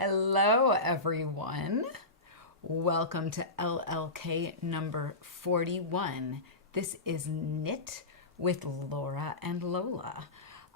Hello, everyone. Welcome to LLK number 41. This is Knit with Laura and Lola.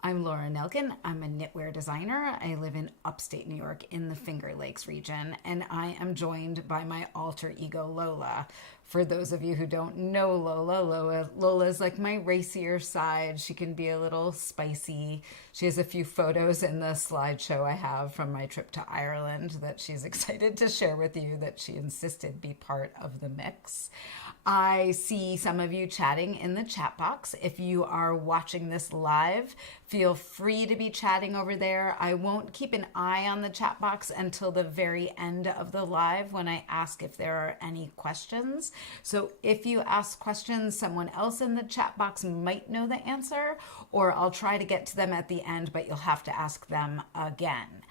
I'm Laura Nelkin. I'm a knitwear designer. I live in upstate New York in the Finger Lakes region, and I am joined by my alter ego, Lola. For those of you who don't know Lola is like my racier side. She can be a little spicy. She has a few photos in the slideshow I have from my trip to Ireland that she's excited to share with you that she insisted be part of the mix. I see some of you chatting in the chat box. If you are watching this live, feel free to be chatting over there. I won't keep an eye on the chat box until the very end of the live when I ask if there are any questions. So if you ask questions, someone else in the chat box might know the answer, or I'll try to get to them at the end, but you'll have to ask them again.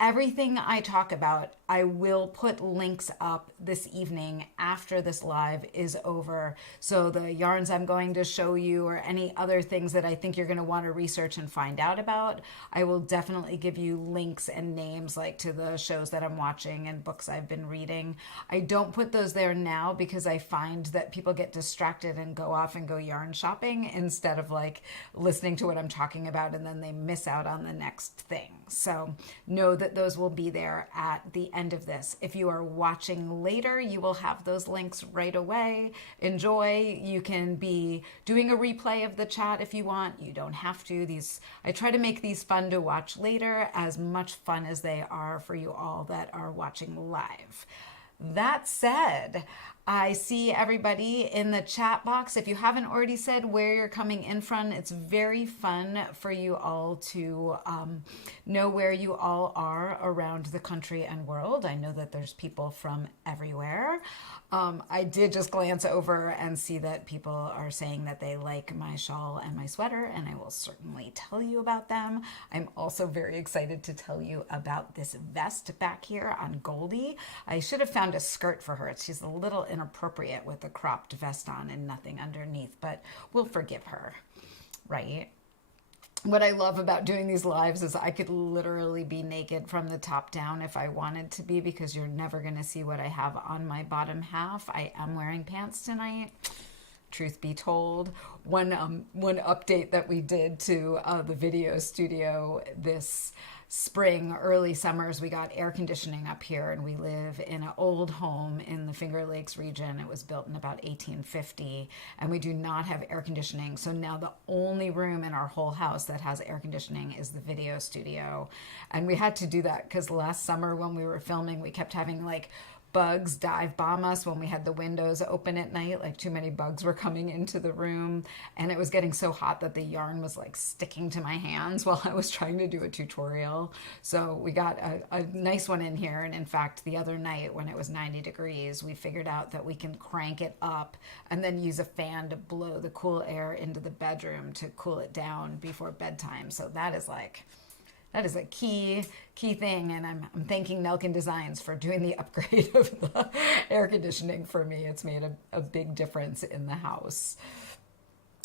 Everything I talk about, I will put links up this evening after this live is over. So the yarns I'm going to show you or any other things that I think you're going to want to research and find out about, I will definitely give you links and names like to the shows that I'm watching and books I've been reading. I don't put those there now because I find that people get distracted and go off and go yarn shopping instead of like listening to what I'm talking about, and then they miss out on the next thing. So know that those will be there at the end of this. If you are watching later, you will have those links right away. Enjoy. You can be doing a replay of the chat if you want. You don't have to. I try to make these fun to watch later, as much fun as they are for you all that are watching live. That said, I see everybody in the chat box. If you haven't already said where you're coming in from, it's very fun for you all to know where you all are around the country and world. I know that there's people from everywhere. I did just glance over and see that people are saying that they like my shawl and my sweater, and I will certainly tell you about them. I'm also very excited to tell you about this vest back here on Goldie. I should have found a skirt for her. She's a little inappropriate with the cropped vest on and nothing underneath, but we'll forgive her, right? What I love about doing these lives is I could literally be naked from the top down if I wanted to be, because you're never going to see what I have on my bottom half. I am wearing pants tonight. Truth be told, one update that we did to the video studio this spring, early summers, we got air conditioning up here, and we live in an old home in the Finger Lakes region. It was built in about 1850, and we do not have air conditioning. So now the only room in our whole house that has air conditioning is the video studio. And we had to do that because last summer when we were filming, we kept having like bugs dive bomb us when we had the windows open at night. Like too many bugs were coming into the room, and it was getting so hot that the yarn was like sticking to my hands while I was trying to do a tutorial. So we got a nice one in here, and in fact the other night when it was 90 degrees, we figured out that we can crank it up and then use a fan to blow the cool air into the bedroom to cool it down before bedtime. So that is a key thing, and I'm thanking Nelkin Designs for doing the upgrade of the air conditioning for me. It's made a big difference in the house.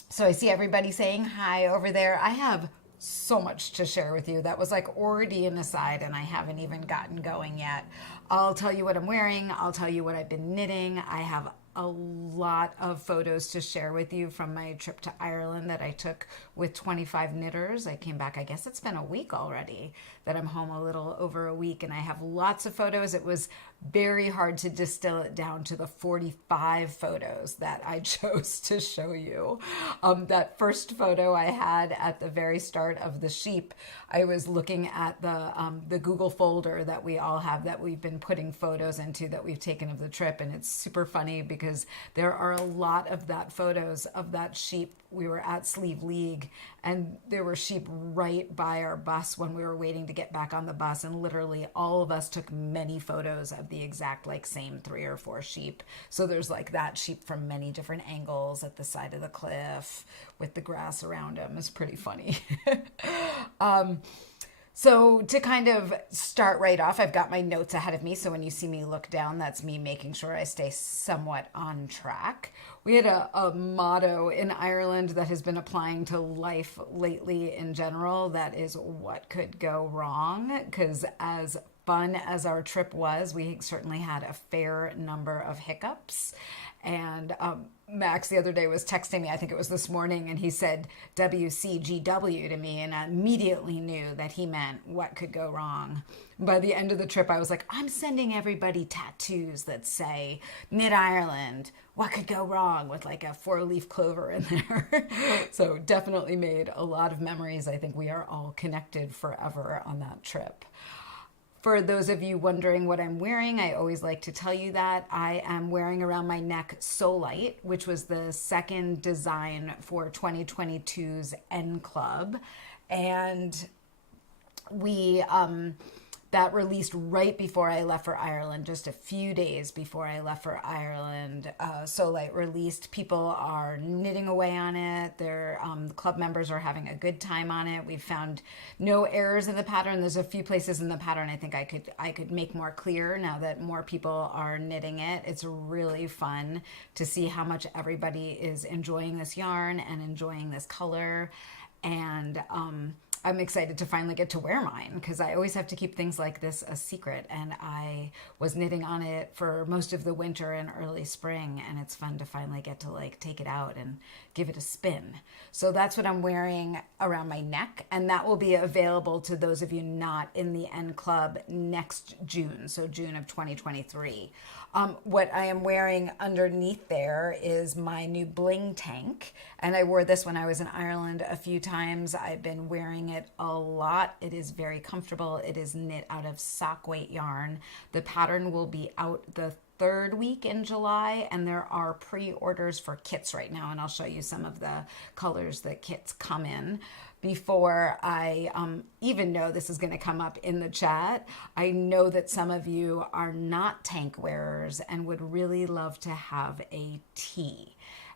So I see everybody saying hi over there. I have so much to share with you. That was like already an aside, and I haven't even gotten going yet. I'll tell you what I'm wearing. I'll tell you what I've been knitting. I have a lot of photos to share with you from my trip to Ireland that I took with 25 knitters. I came back, I guess it's been a week already that I'm home, a little over a week, and I have lots of photos. It was very hard to distill it down to the 45 photos that I chose to show you. That first photo I had at the very start of the sheep, I was looking at the Google folder that we all have that we've been putting photos into that we've taken of the trip, and it's super funny because there are a lot of that photos of that sheep. We were at Sleeve League, and there were sheep right by our bus when we were waiting to get back on the bus, and literally all of us took many photos of the exact like same 3 or 4 sheep. So there's like that sheep from many different angles at the side of the cliff with the grass around him. It's pretty funny. So to kind of start right off, I've got my notes ahead of me. So when you see me look down, that's me making sure I stay somewhat on track. We had a motto in Ireland that has been applying to life lately in general. That is, what could go wrong? Because as fun as our trip was, we certainly had a fair number of hiccups. And Max the other day was texting me, I think it was this morning, and he said WCGW to me, and I immediately knew that he meant what could go wrong. By the end of the trip, I was like, I'm sending everybody tattoos that say Knit Ireland, what could go wrong, with like a 4-leaf clover in there. So definitely made a lot of memories. I think we are all connected forever on that trip. For those of you wondering what I'm wearing, I always like to tell you that I am wearing around my neck Solite, which was the second design for 2022's N Club. And we that released right before I left for Ireland, just a few days before I left for Ireland. Solite released. People are knitting away on it. Their club members are having a good time on it. We've found no errors in the pattern. There's a few places in the pattern I think I could make more clear now that more people are knitting it. It's really fun to see how much everybody is enjoying this yarn and enjoying this color. And I'm excited to finally get to wear mine, because I always have to keep things like this a secret, and I was knitting on it for most of the winter and early spring, and it's fun to finally get to like take it out and give it a spin. So that's what I'm wearing around my neck, and that will be available to those of you not in the N Club next June, so June of 2023. What I am wearing underneath there is my new bling tank, and I wore this when I was in Ireland a few times. I've been wearing it a lot. It is very comfortable. It is knit out of sock weight yarn. The pattern will be out the third week in July, and there are pre-orders for kits right now, and I'll show you some of the colors that kits come in. Before I even know this is going to come up in the chat, I know that some of you are not tank wearers and would really love to have a tee.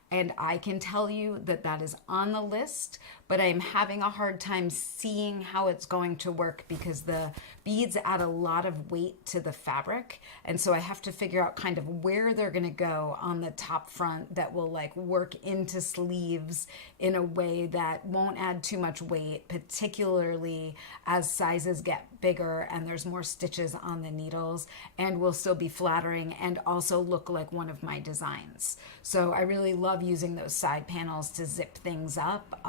And I can tell you that that is on the list, but I'm having a hard time seeing how it's going to work because the beads add a lot of weight to the fabric. And so I have to figure out kind of where they're going to go on the top front that will like work into sleeves in a way that won't add too much weight, particularly as sizes get bigger and there's more stitches on the needles, and will still be flattering and also look like one of my designs. So I really love using those side panels to zip things up.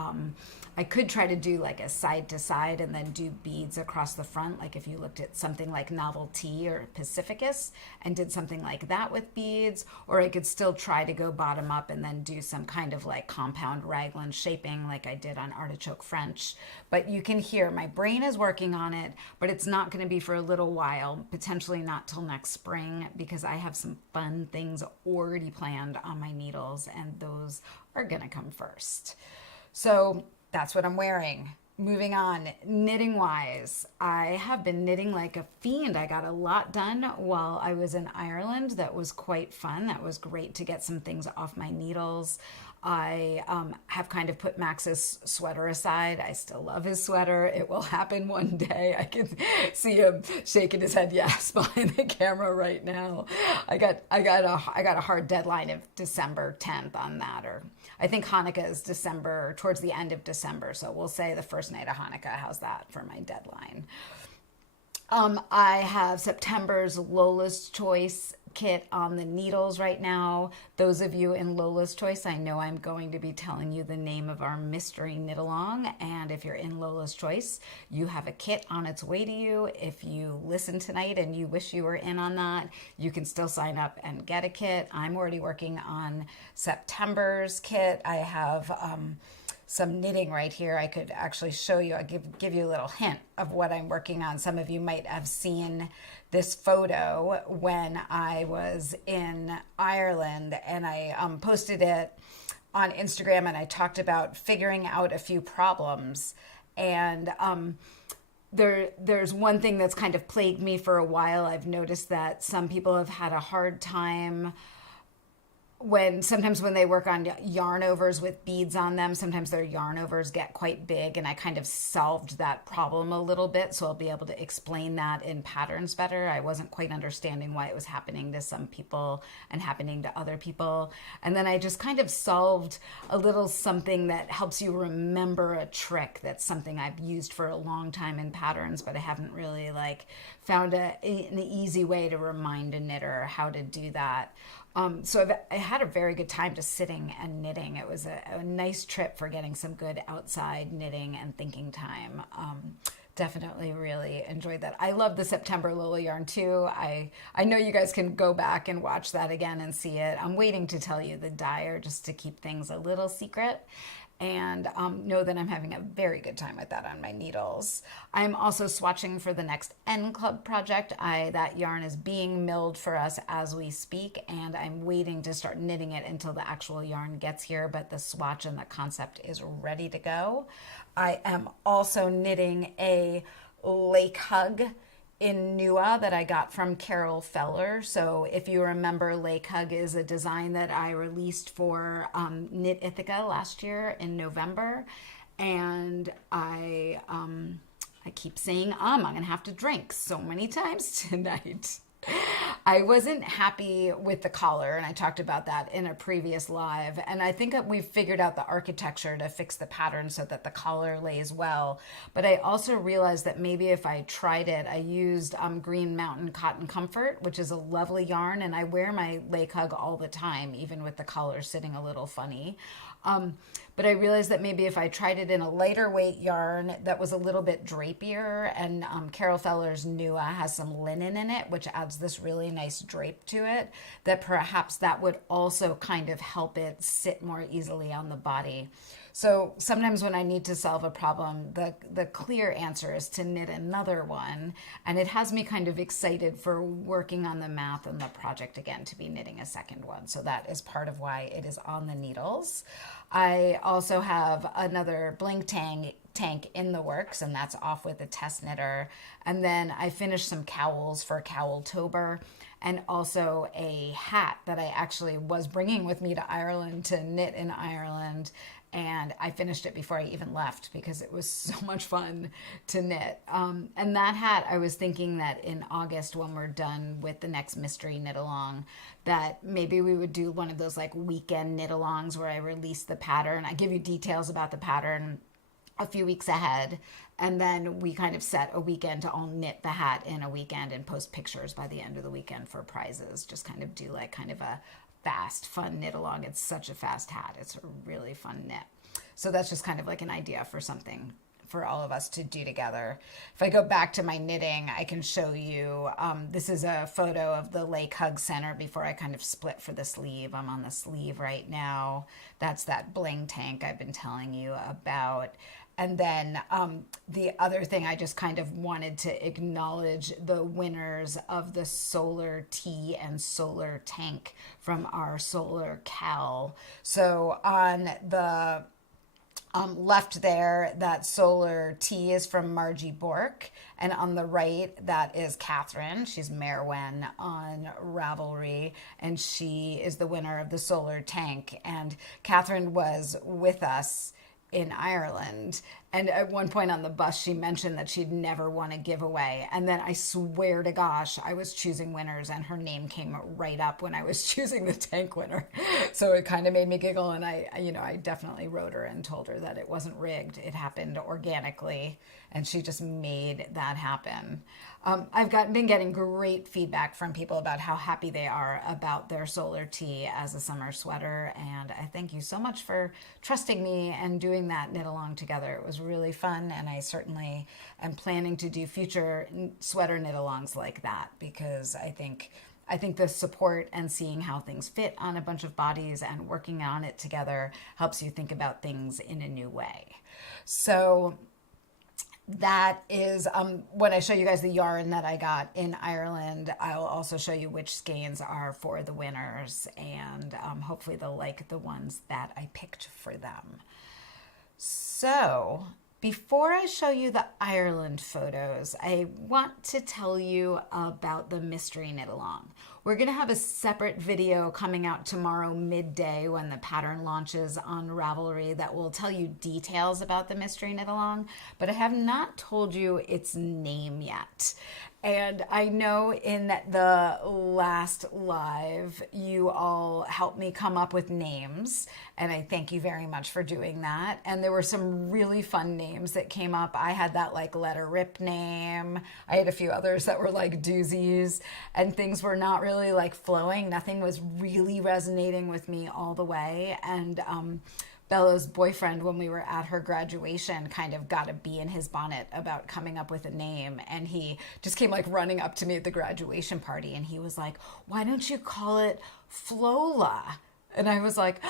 I could try to do like a side to side and then do beads across the front, like if you looked at something like Novelty or Pacificus and did something like that with beads, or I could still try to go bottom up and then do some kind of like compound raglan shaping like I did on Artichoke French. But you can hear my brain is working on it, but it's not going to be for a little while, potentially not till next spring, because I have some fun things already planned on my needles, and those are going to come first. So that's what I'm wearing. Moving on, knitting wise, I have been knitting like a fiend. I got a lot done while I was in Ireland. That was quite fun. That was great to get some things off my needles. I have kind of put Max's sweater aside. I still love his sweater. It will happen one day. I can see him shaking his head yes behind the camera right now. I got a hard deadline of December 10th on that, or I think Hanukkah is December, towards the end of December. So we'll say the first night of Hanukkah. How's that for my deadline? I have September's Lola's Choice kit on the needles right now. Those of you in Lola's Choice, I know I'm going to be telling you the name of our mystery knit along, and if you're in Lola's Choice, you have a kit on its way to you. If you listen tonight and you wish you were in on that, you can still sign up and get a kit. I'm already working on September's kit. I have some knitting right here. I could actually show you, I'll give you a little hint of what I'm working on. Some of you might have seen this photo when I was in Ireland, and I posted it on Instagram, and I talked about figuring out a few problems. And there's one thing that's kind of plagued me for a while. I've noticed that some people have had a hard time sometimes when they work on yarn overs with beads on them, sometimes their yarn overs get quite big, and I kind of solved that problem a little bit, so I'll be able to explain that in patterns better. I wasn't quite understanding why it was happening to some people and happening to other people, and then I just kind of solved a little something that helps you remember a trick. That's something I've used for a long time in patterns, but I haven't really like found an easy way to remind a knitter how to do that. I had a very good time just sitting and knitting. It was a nice trip for getting some good outside knitting and thinking time. Definitely really enjoyed that. I love the September Lola yarn too. I know you guys can go back and watch that again and see it. I'm waiting to tell you the dyer just to keep things a little secret. And know that I'm having a very good time with that on my needles. I'm also swatching for the next N Club project. That yarn is being milled for us as we speak, and I'm waiting to start knitting it until the actual yarn gets here, but the swatch and the concept is ready to go. I am also knitting a Lake Hug in Nua that I got from Carol Feller. So if you remember, Lake Hug is a design that I released for Knit Ithaca last year in November. And I keep saying, I'm going to have to drink so many times tonight. I wasn't happy with the collar, and I talked about that in a previous live. And I think that we've figured out the architecture to fix the pattern so that the collar lays well. But I also realized that maybe if I tried it, I used Green Mountain Cotton Comfort, which is a lovely yarn, and I wear my Lake Hug all the time, even with the collar sitting a little funny. But I realized that maybe if I tried it in a lighter weight yarn that was a little bit drapier, and Carol Feller's Nua has some linen in it, which adds this really nice drape to it, that perhaps that would also kind of help it sit more easily on the body. So sometimes when I need to solve a problem, the clear answer is to knit another one. And it has me kind of excited for working on the math and the project again, to be knitting a second one. So that is part of why it is on the needles. I also have another blank tank in the works, and that's off with a test knitter. And then I finished some cowls for Cowltober, and also a hat that I actually was bringing with me to Ireland to knit in Ireland. And I finished it before I even left because it was so much fun to knit. And that hat, I was thinking that in August, when we're done with the next mystery knit along, that maybe we would do one of those like weekend knit alongs where I release the pattern. I give you details about the pattern a few weeks ahead, and then we kind of set a weekend to all knit the hat in a weekend and post pictures by the end of the weekend for prizes. Just kind of do like kind of a fast, fun knit along. It's such a fast hat. It's a really fun knit. So that's just kind of like an idea for something for all of us to do together. If I go back to my knitting, I can show you, this is a photo of the Lake Hug Center before I kind of split for the sleeve. I'm on the sleeve right now. That's that bling tank I've been telling you about. And then the other thing, I just kind of wanted to acknowledge the winners of the Solar Tee and Solar Tank from our Solar Cal. So on the left there, that Solar Tee is from Margie Bork. And on the right, that is Catherine. She's Merwen on Ravelry. And she is the winner of the Solar Tank. And Catherine was with us in Ireland. And at one point on the bus, she mentioned that she'd never won a giveaway. And then I swear to gosh, I was choosing winners and her name came right up when I was choosing the tank winner. So it kind of made me giggle. And I definitely wrote her and told her that it wasn't rigged. It happened organically. And she just made that happen. I've been getting great feedback from people about how happy they are about their Solar Tee as a summer sweater. And I thank you so much for trusting me and doing that knit along together. It was really fun. And I certainly am planning to do future sweater knit alongs like that, because I think the support and seeing how things fit on a bunch of bodies and working on it together helps you think about things in a new way. So that is, when I show you guys the yarn that I got in Ireland, I'll also show you which skeins are for the winners, and hopefully they'll like the ones that I picked for them. So before I show you the Ireland photos, I want to tell you about the mystery knit along. We're going to have a separate video coming out tomorrow midday when the pattern launches on Ravelry that will tell you details about the mystery knit along, but I have not told you its name yet. And I know in the last live, you all helped me come up with names. And I thank you very much for doing that. And there were some really fun names that came up. I had that like let her rip name. I had a few others that were like doozies. And things were not really like flowing. Nothing was really resonating with me all the way. And Bella's boyfriend, when we were at her graduation, kind of got a bee in his bonnet about coming up with a name. And he just came like running up to me at the graduation party. And he was like, why don't you call it FLOWLA? And I was like,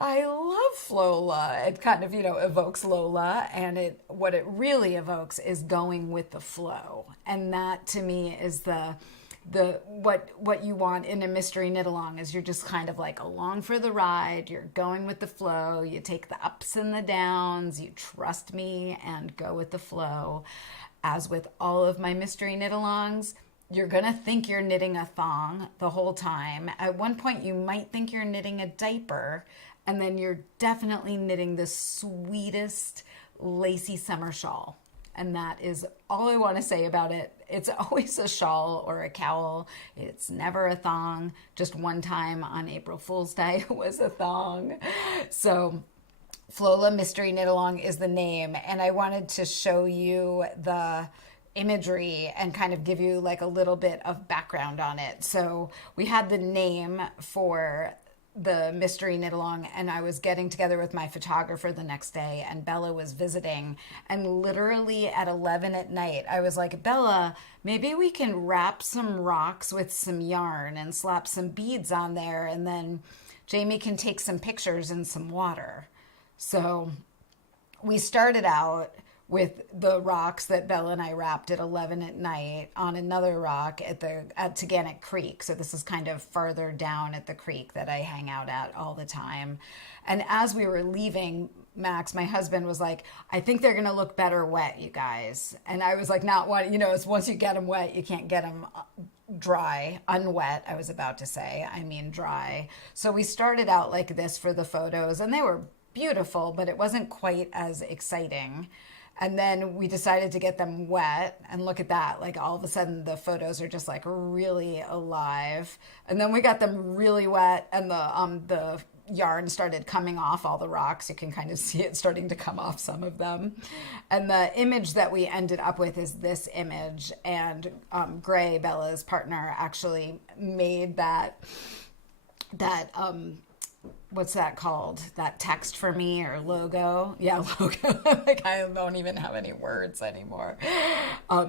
I love FLOWLA. It kind of, evokes Lola. And what it really evokes is going with the flow. And that to me is what you want in a mystery knit along is you're just kind of like along for the ride. You're going with the flow. You take the ups and the downs. You trust me and go with the flow. As with all of my mystery knit alongs, you're going to think you're knitting a thong the whole time. At one point, you might think you're knitting a diaper, and then you're definitely knitting the sweetest lacy summer shawl. And that is all I want to say about it. It's always a shawl or a cowl. It's never a thong. Just one time on April Fool's Day it was a thong. So FLOWLA Mystery Knit Along is the name. And I wanted to show you the imagery and kind of give you like a little bit of background on it. So we had the name for the mystery knit along, and I was getting together with my photographer the next day, and Bella was visiting, and literally at 11 at night I was like, Bella, maybe we can wrap some rocks with some yarn and slap some beads on there, and then Jamie can take some pictures in some water. So we started out with the rocks that Bella and I wrapped at 11 at night on another rock at Taganic Creek. So this is kind of farther down at the creek that I hang out at all the time. And as we were leaving, Max, my husband, was like, I think they're going to look better wet, you guys. And I was like, not one, it's once you get them wet, you can't get them dry, unwet, I was about to say. I mean dry. So we started out like this for the photos, and they were beautiful, but it wasn't quite as exciting. And then we decided to get them wet, and look at that. Like all of a sudden the photos are just like really alive. And then we got them really wet, and the yarn started coming off all the rocks. You can kind of see it starting to come off some of them. And the image that we ended up with is this image. And Gray, Bella's partner, actually made that what's that called? That text for me, or logo? Yeah, logo. Like I don't even have any words anymore.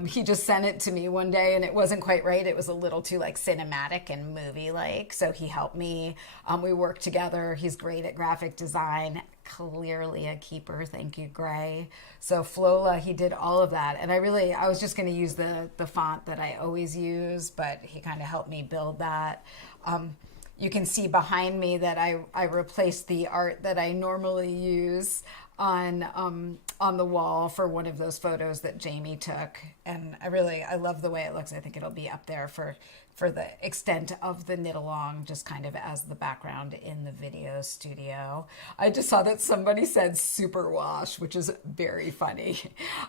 He just sent it to me one day, and it wasn't quite right. It was a little too like cinematic and movie-like. So he helped me. We worked together. He's great at graphic design. Clearly a keeper. Thank you, Gray. So FLOWLA, he did all of that. And I was just going to use the font that I always use, but he kind of helped me build that. You can see behind me that I replaced the art that I normally use on the wall for one of those photos that Jamie took. And I love the way it looks. I think it'll be up there for the extent of the knit along, just kind of as the background in the video studio. I just saw that somebody said superwash, which is very funny.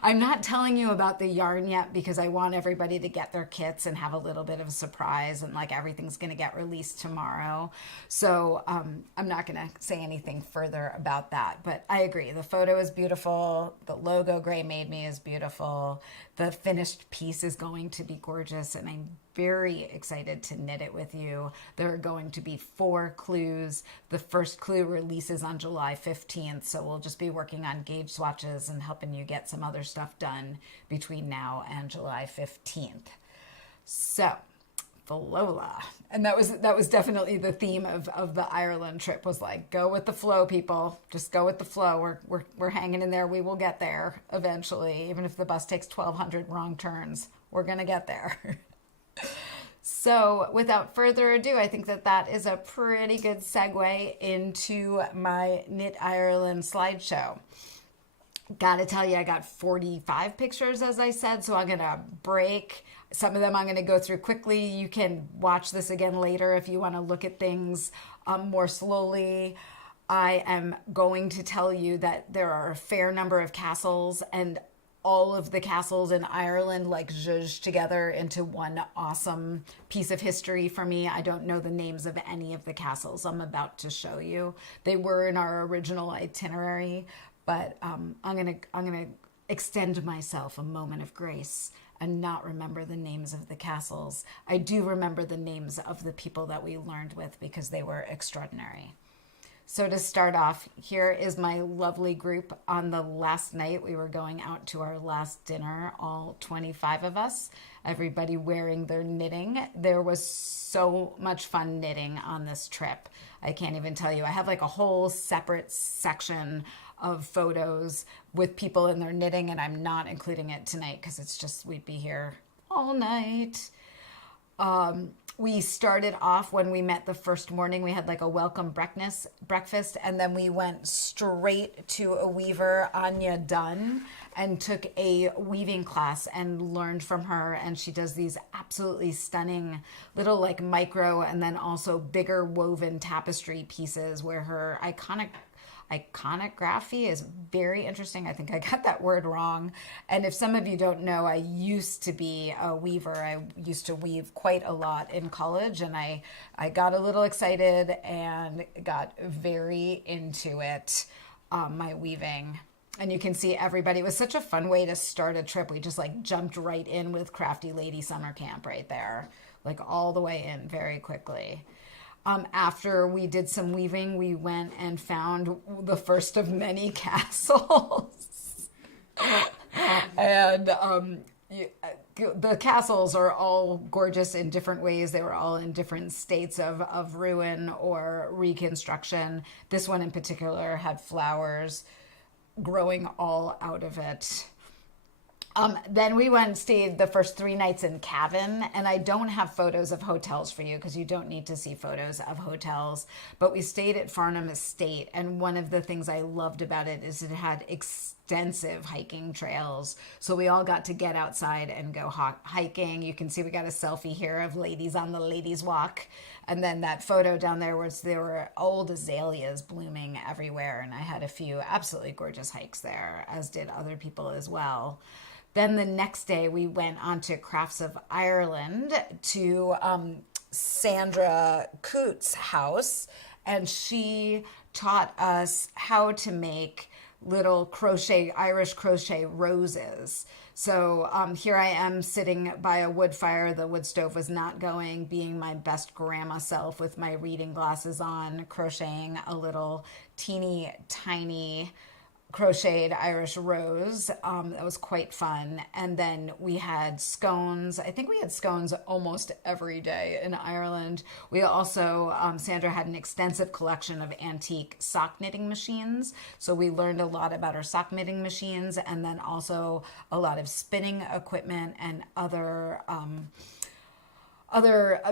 I'm not telling you about the yarn yet because I want everybody to get their kits and have a little bit of a surprise, and like everything's going to get released tomorrow. So I'm not going to say anything further about that, but I agree. The photo is beautiful. The logo Gray made me is beautiful. The finished piece is going to be gorgeous, and I'm very excited to knit it with you. There are going to be 4 clues. The first clue releases on July 15th, so we'll just be working on gauge swatches and helping you get some other stuff done between now and July 15th. So, FLOWLA. And that was definitely the theme of the Ireland trip, was like, go with the flow, people. Just go with the flow. We're hanging in there. We will get there eventually. Even if the bus takes 1,200 wrong turns, we're going to get there. So without further ado, I think that is a pretty good segue into my Knit Ireland slideshow. Gotta tell you, I got 45 pictures, as I said, so I'm gonna break. Some of them I'm gonna go through quickly. You can watch this again later if you wanna look at things more slowly. I am going to tell you that there are a fair number of castles, and all of the castles in Ireland like zhuzhed together into one awesome piece of history for me. I don't know the names of any of the castles I'm about to show you. They were in our original itinerary, but I'm gonna extend myself a moment of grace and not remember the names of the castles. I do remember the names of the people that we learned with because they were extraordinary. So to start off, here is my lovely group. On the last night, we were going out to our last dinner, all 25 of us, everybody wearing their knitting. There was so much fun knitting on this trip. I can't even tell you. I have like a whole separate section of photos with people in their knitting, and I'm not including it tonight because it's just, we'd be here all night. We started off when we met the first morning. We had like a welcome breakfast, and then we went straight to a weaver, Anya Dunn, and took a weaving class and learned from her. And she does these absolutely stunning little like micro and then also bigger woven tapestry pieces where her iconography is very interesting. I think I got that word wrong. And if some of you don't know, I used to be a weaver. I used to weave quite a lot in college, and I got a little excited and got very into it, my weaving. And you can see everybody. It was such a fun way to start a trip. We just like jumped right in with Crafty Lady Summer Camp right there, like all the way in very quickly. After we did some weaving, we went and found the first of many castles. And the castles are all gorgeous in different ways. They were all in different states of ruin or reconstruction. This one in particular had flowers growing all out of it. Then we went and stayed the first 3 nights in Cavan, and I don't have photos of hotels for you because you don't need to see photos of hotels, but we stayed at Farnham Estate, and one of the things I loved about it is it had extensive hiking trails, so we all got to get outside and go hiking. You can see we got a selfie here of ladies on the ladies walk, and then that photo down there was there were old azaleas blooming everywhere, and I had a few absolutely gorgeous hikes there, as did other people as well. Then the next day we went on to Crafts of Ireland to Sandra Coote's house, and she taught us how to make little Irish crochet roses. So here I am sitting by a wood fire. The wood stove was not going, being my best grandma self with my reading glasses on, crocheting a little teeny tiny crocheted Irish rose. That was quite fun. And then we had scones. I think we had scones almost every day in Ireland. We also, Sandra had an extensive collection of antique sock knitting machines. So we learned a lot about her sock knitting machines, and then also a lot of spinning equipment and other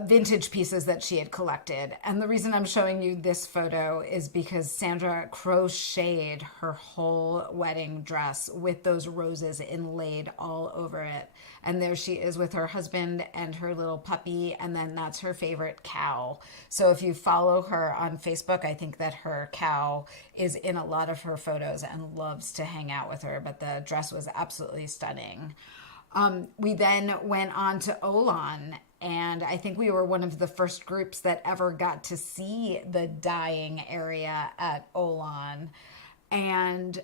vintage pieces that she had collected. And the reason I'm showing you this photo is because Sandra crocheted her whole wedding dress with those roses inlaid all over it. And there she is with her husband and her little puppy, and then that's her favorite cow. So if you follow her on Facebook, I think that her cow is in a lot of her photos and loves to hang out with her, but the dress was absolutely stunning. We then went on to Olan, and I think we were one of the first groups that ever got to see the dyeing area at Olan. And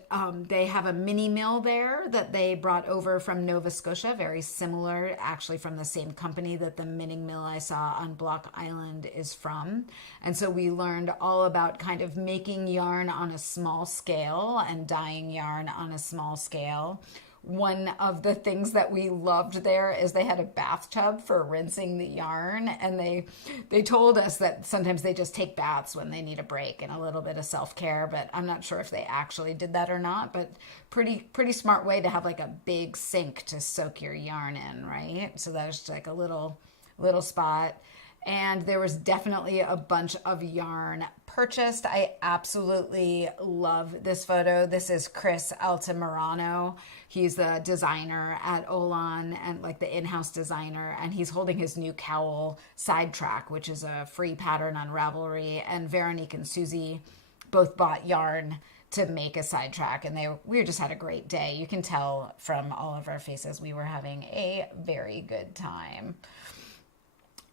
they have a mini mill there that they brought over from Nova Scotia, very similar, actually from the same company that the knitting mill I saw on Block Island is from. And so we learned all about kind of making yarn on a small scale and dyeing yarn on a small scale. One of the things that we loved there is they had a bathtub for rinsing the yarn, and they told us that sometimes they just take baths when they need a break and a little bit of self-care, but I'm not sure if they actually did that or not, but pretty smart way to have like a big sink to soak your yarn in, right? So there's like a little spot. And there was definitely a bunch of yarn purchased. I absolutely love this photo. This is Chris Altamirano. He's the designer at Olan and like the in-house designer, and he's holding his new cowl Sidetrack, which is a free pattern on Ravelry. And Veronique and Susie both bought yarn to make a sidetrack, and we just had a great day. You can tell from all of our faces we were having a very good time.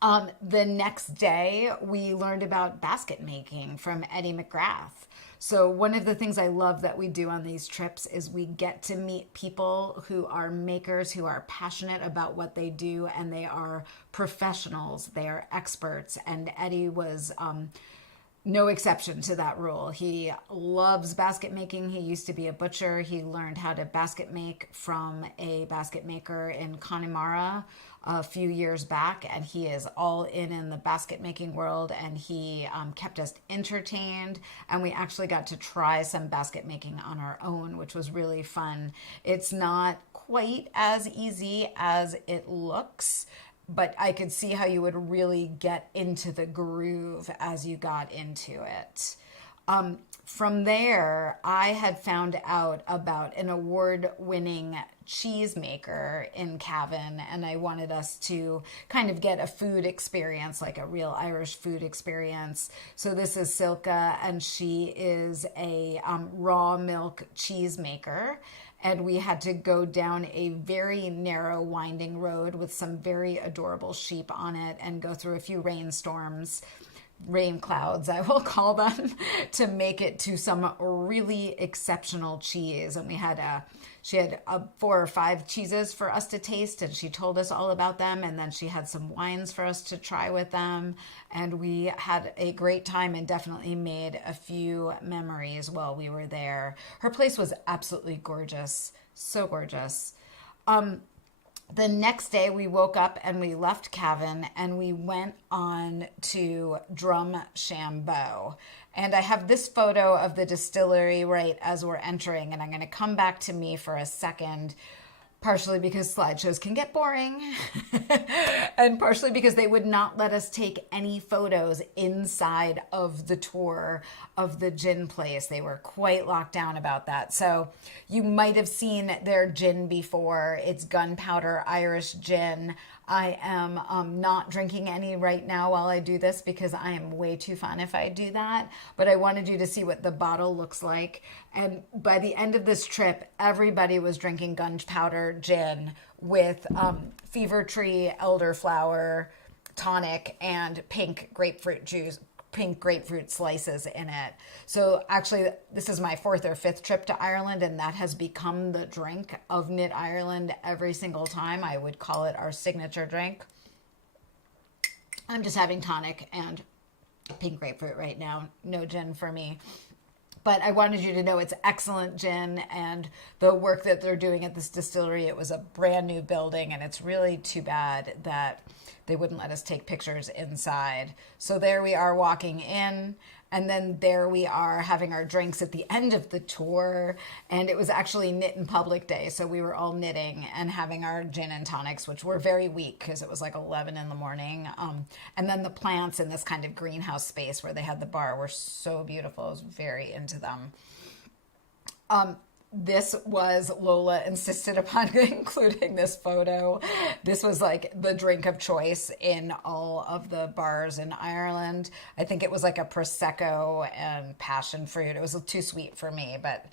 The next day, we learned about basket making from Eddie McGrath. So one of the things I love that we do on these trips is we get to meet people who are makers, who are passionate about what they do, and they are professionals, they are experts. And Eddie was no exception to that rule. He loves basket making. He used to be a butcher. He learned how to basket make from a basket maker in Connemara a few years back, and he is all in the basket making world, and he kept us entertained, and we actually got to try some basket making on our own, which was really fun. It's not quite as easy as it looks, but I could see how you would really get into the groove as you got into it. From there, I had found out about an award-winning cheesemaker in Cavan, and I wanted us to kind of get a food experience, like a real Irish food experience. So this is Silke, and she is a raw milk cheesemaker. And we had to go down a very narrow winding road with some very adorable sheep on it and go through a few rain clouds, I will call them, to make it to some really exceptional cheese. And she had 4 or 5 cheeses for us to taste, and she told us all about them. And then she had some wines for us to try with them. And we had a great time and definitely made a few memories while we were there. Her place was absolutely gorgeous. So gorgeous. The next day we woke up and we left Cavan and we went on to Drumshanbo. And I have this photo of the distillery right as we're entering, and I'm going to come back to me for a second, partially because slideshows can get boring and partially because they would not let us take any photos inside of the tour of the gin place. They were quite locked down about that. So you might have seen their gin before. It's gunpowder Irish gin. I am not drinking any right now while I do this because I am way too fun if I do that. But I wanted you to see what the bottle looks like. And by the end of this trip, everybody was drinking gunpowder gin with fever tree, elderflower, tonic, and pink grapefruit slices in it. So actually, this is my 4th or 5th trip to Ireland, and that has become the drink of Knit Ireland every single time. I would call it our signature drink. I'm just having tonic and pink grapefruit right now. No gin for me. But I wanted you to know it's excellent gin, and the work that they're doing at this distillery, it was a brand new building, and it's really too bad that they wouldn't let us take pictures inside. So there we are walking in, and then there we are having our drinks at the end of the tour. And it was actually Knit in Public Day, so we were all knitting and having our gin and tonics, which were very weak because it was like 11 in the morning. And then the plants in this kind of greenhouse space where they had the bar were so beautiful. I was very into them. This was, Lola insisted upon including this photo. This was like the drink of choice in all of the bars in Ireland. I think it was like a Prosecco and passion fruit. It was too sweet for me, but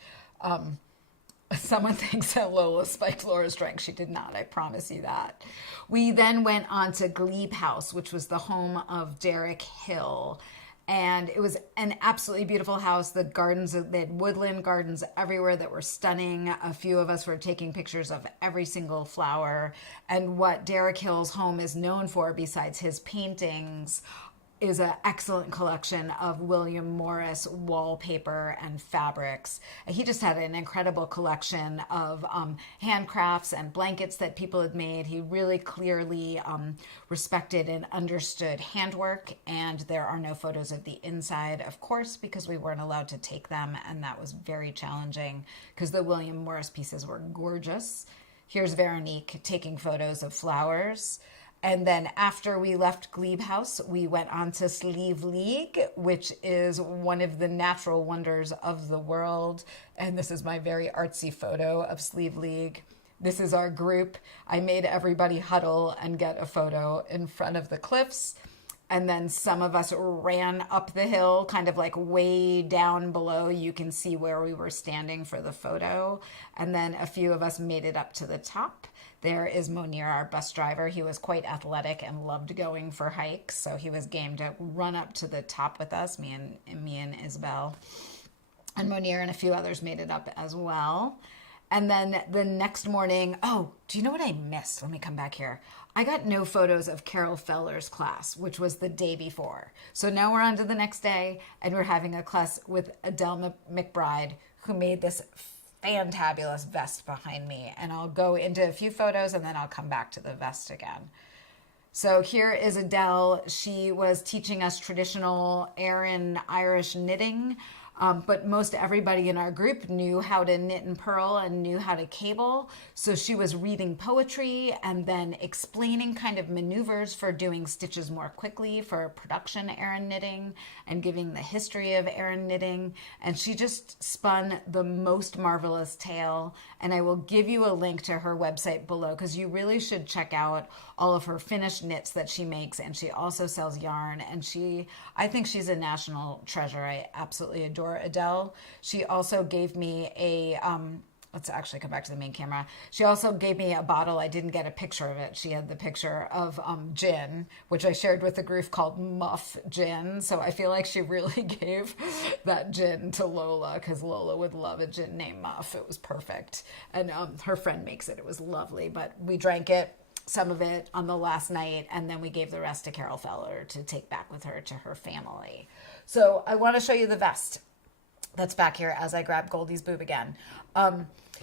someone thinks that Lola spiked Laura's drink. She did not, I promise you that. We then went on to Glebe House, which was the home of Derek Hill. And it was an absolutely beautiful house. The gardens, they had woodland gardens everywhere that were stunning. A few of us were taking pictures of every single flower. And what Derek Hill's home is known for, besides his paintings, is an excellent collection of William Morris wallpaper and fabrics. He just had an incredible collection of handcrafts and blankets that people had made. He really clearly respected and understood handwork, and there are no photos of the inside, of course, because we weren't allowed to take them, and that was very challenging because the William Morris pieces were gorgeous. Here's Veronique taking photos of flowers. And then after we left Glebe House, we went on to Slieve League, which is one of the natural wonders of the world. And this is my very artsy photo of Slieve League. This is our group. I made everybody huddle and get a photo in front of the cliffs. And then some of us ran up the hill, kind of like way down below. You can see where we were standing for the photo. And then a few of us made it up to the top. There is Monir, our bus driver. He was quite athletic and loved going for hikes. So he was game to run up to the top with us, me and Isabel. And Monir and a few others made it up as well. And then the next morning, oh, do you know what I missed? Let me come back here. I got no photos of Carol Feller's class, which was the day before. So now we're on to the next day, and we're having a class with Adele McBride, who made this fantabulous vest behind me. And I'll go into a few photos, and then I'll come back to the vest again. So here is Adele. She was teaching us traditional Aran Irish knitting. But most everybody in our group knew how to knit and purl and knew how to cable. So she was reading poetry and then explaining kind of maneuvers for doing stitches more quickly for production Aran knitting and giving the history of Aran knitting. And she just spun the most marvelous tale. And I will give you a link to her website below because you really should check out all of her finished knits that she makes. And she also sells yarn. And I think she's a national treasure. I absolutely adore Adele. She also gave me a, let's actually come back to the main camera. She also gave me a bottle. I didn't get a picture of it. She had the picture of gin, which I shared with the group called Muff Gin. So I feel like she really gave that gin to Lola because Lola would love a gin named Muff. It was perfect. And her friend makes it. It was lovely, but we drank it. Some of it on the last night, and then we gave the rest to Carol Feller to take back with her to her family. So I want to show you the vest that's back here as I grab Goldie's boob again.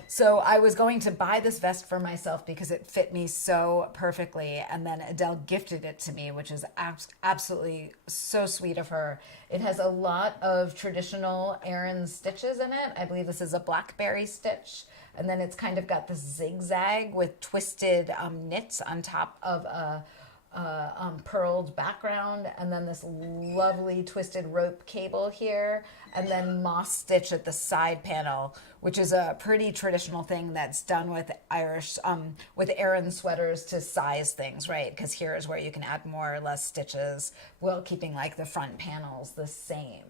So I was going to buy this vest for myself because it fit me so perfectly, and then Adele gifted it to me, which is absolutely so sweet of her. It has a lot of traditional Aran stitches in it. I believe this is a blackberry stitch. And then it's kind of got this zigzag with twisted knits on top of a purled background. And then this lovely twisted rope cable here. And then moss stitch at the side panel, which is a pretty traditional thing that's done with Irish, with Aran sweaters to size things, right? Because here is where you can add more or less stitches while keeping like the front panels the same.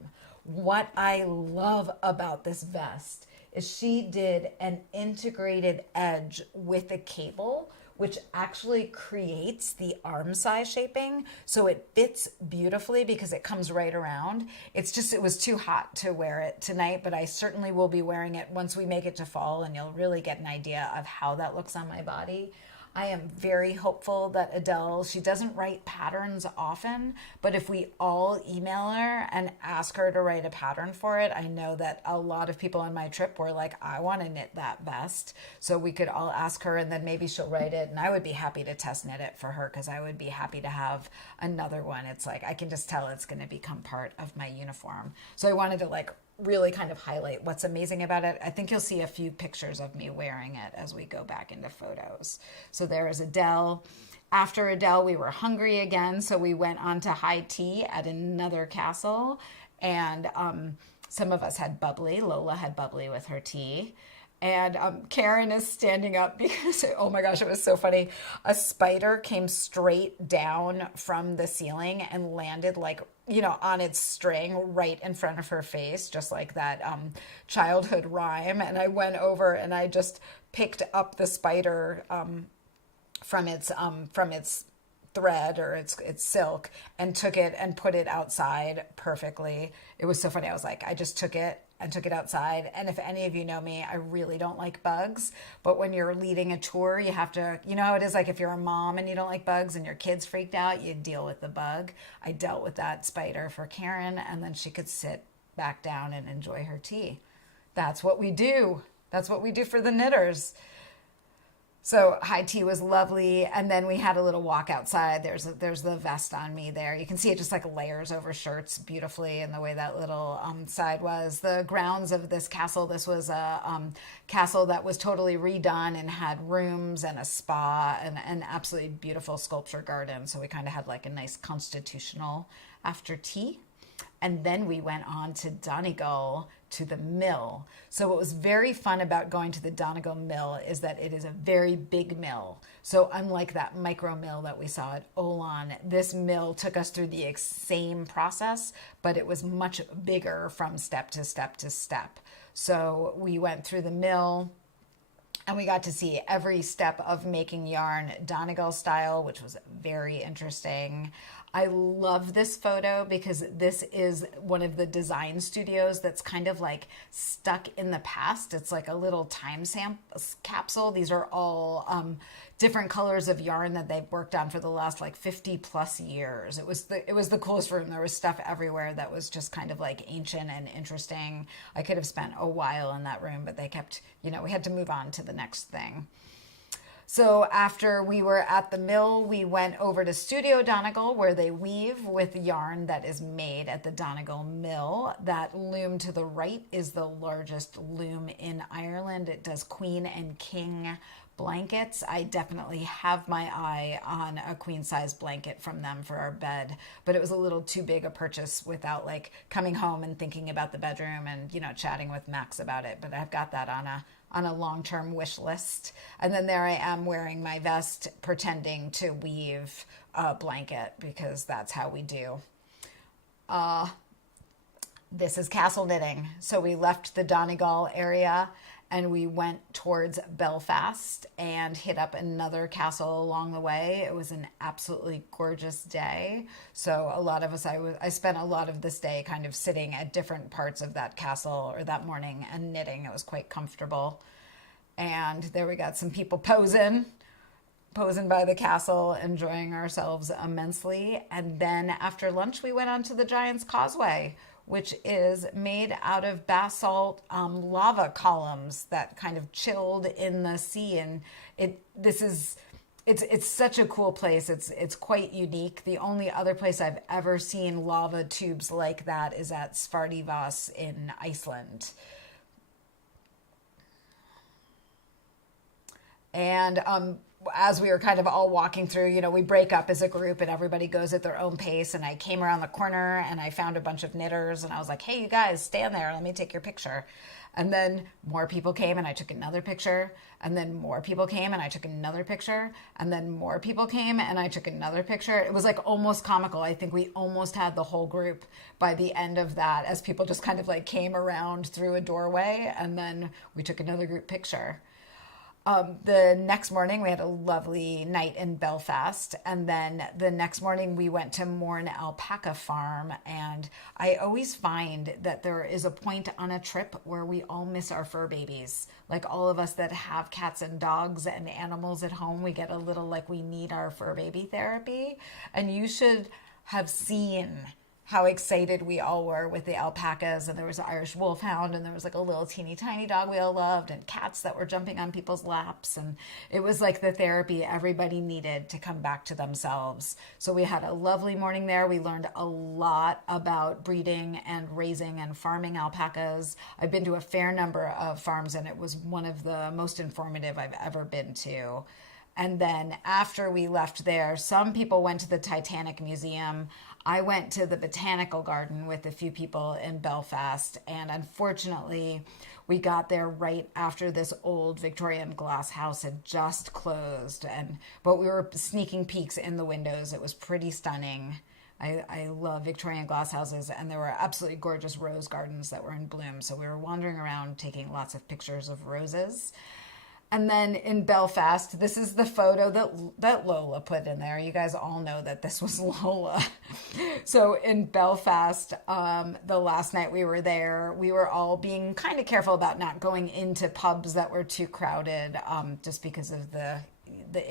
What I love about this vest is she did an integrated edge with a cable, which actually creates the arm size shaping. So it fits beautifully because it comes right around. It's just, it was too hot to wear it tonight, but I certainly will be wearing it once we make it to fall, and you'll really get an idea of how that looks on my body. I am very hopeful that Adele, she doesn't write patterns often, but if we all email her and ask her to write a pattern for it, I know that a lot of people on my trip were like, I want to knit that vest. So we could all ask her and then maybe she'll write it. And I would be happy to test knit it for her because I would be happy to have another one. It's like, I can just tell it's going to become part of my uniform. So I wanted to like really kind of highlight what's amazing about it. I think you'll see a few pictures of me wearing it as we go back into photos. So there is Adele. After Adele, we were hungry again, so we went on to high tea at another castle, and some of us had bubbly. Lola had bubbly with her tea. And Karen is standing up because, oh my gosh, it was so funny. A spider came straight down from the ceiling and landed like, you know, on its string right in front of her face, just like that childhood rhyme. And I went over and I just picked up the spider from its thread or its silk and took it and put it outside perfectly. It was so funny. I was like, I just took it and took it outside. And if any of you know me, I really don't like bugs. But when you're leading a tour, you have to, you know how it is, like if you're a mom and you don't like bugs and your kid's freaked out, you deal with the bug. I dealt with that spider for Karen, and then she could sit back down and enjoy her tea. That's what we do. That's what we do for the knitters. So high tea was lovely, and then we had a little walk outside. There's the vest on me there. You can see it just like layers over shirts beautifully, and the way that little side was. The grounds of this castle, this was a castle that was totally redone and had rooms and a spa and an absolutely beautiful sculpture garden. So we kind of had like a nice constitutional after tea. And then we went on to Donegal to the mill. So what was very fun about going to the Donegal mill is that it is a very big mill. So unlike that micro mill that we saw at Olan, this mill took us through the same process, but it was much bigger from step to step to step. So we went through the mill, and we got to see every step of making yarn Donegal style, which was very interesting. I love this photo because this is one of the design studios that's kind of like stuck in the past. It's like a little time capsule. These are all different colors of yarn that they've worked on for the last like 50 plus years. It was the coolest room. There was stuff everywhere that was just kind of like ancient and interesting. I could have spent a while in that room, but they kept, we had to move on to the next thing. So after we were at the mill, we went over to Studio Donegal, where they weave with yarn that is made at the Donegal mill. That loom to the right is the largest loom in Ireland. It does queen and king blankets. I definitely have my eye on a queen size blanket from them for our bed, but it was a little too big a purchase without like coming home and thinking about the bedroom and, chatting with Max about it. But I've got that on a long-term wish list. And then there I am wearing my vest, pretending to weave a blanket because that's how we do. This is castle knitting. So we left the Donegal area and we went towards Belfast and hit up another castle along the way. It was an absolutely gorgeous day. So a lot of us, I spent a lot of this day kind of sitting at different parts of that castle or that morning and knitting. It was quite comfortable. And there we got some people posing by the castle, enjoying ourselves immensely. And then after lunch, we went on to the Giant's Causeway, which is made out of basalt lava columns that kind of chilled in the sea. And it's such a cool place. It's quite unique. The only other place I've ever seen lava tubes like that is at Svartifoss in Iceland. And as we were kind of all walking through, we break up as a group and everybody goes at their own pace. And I came around the corner and I found a bunch of knitters and I was like, hey, you guys, stand there. Let me take your picture. And then more people came and I took another picture. And then more people came and I took another picture. And then more people came and I took another picture. It was like almost comical. I think we almost had the whole group by the end of that as people just kind of like came around through a doorway. And then we took another group picture. The next morning, we had a lovely night in Belfast. And then the next morning, we went to Mourne Alpaca Farm. And I always find that there is a point on a trip where we all miss our fur babies. Like all of us that have cats and dogs and animals at home, we get a little like we need our fur baby therapy. And you should have seen how excited we all were with the alpacas, and there was an Irish wolfhound, and there was like a little teeny tiny dog we all loved, and cats that were jumping on people's laps, and it was like the therapy everybody needed to come back to themselves. So we had a lovely morning there. We learned a lot about breeding and raising and farming alpacas. I've been to a fair number of farms, and it was one of the most informative I've ever been to. And then after we left there, some people went to the Titanic Museum. I went to the Botanical Garden with a few people in Belfast, and unfortunately, we got there right after this old Victorian glass house had just closed, but we were sneaking peeks in the windows. It was pretty stunning. I love Victorian glass houses, and there were absolutely gorgeous rose gardens that were in bloom, so we were wandering around taking lots of pictures of roses. And then in Belfast, this is the photo that Lola put in there. You guys all know that this was Lola. So in Belfast, the last night we were there, we were all being kind of careful about not going into pubs that were too crowded, just because of the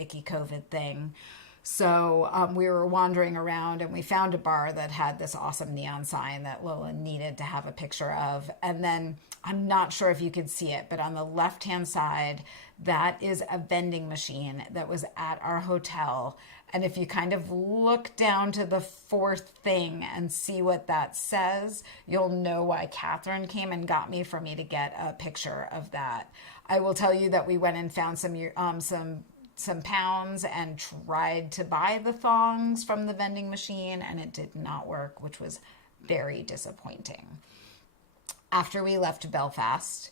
icky COVID thing. So we were wandering around and we found a bar that had this awesome neon sign that Lola needed to have a picture of. And then I'm not sure if you could see it, but on the left-hand side, that is a vending machine that was at our hotel. And if you kind of look down to the fourth thing and see what that says, you'll know why Catherine came and got me for me to get a picture of that. I will tell you that we went and found some pounds and tried to buy the thongs from the vending machine, and it did not work, which was very disappointing. after we left Belfast,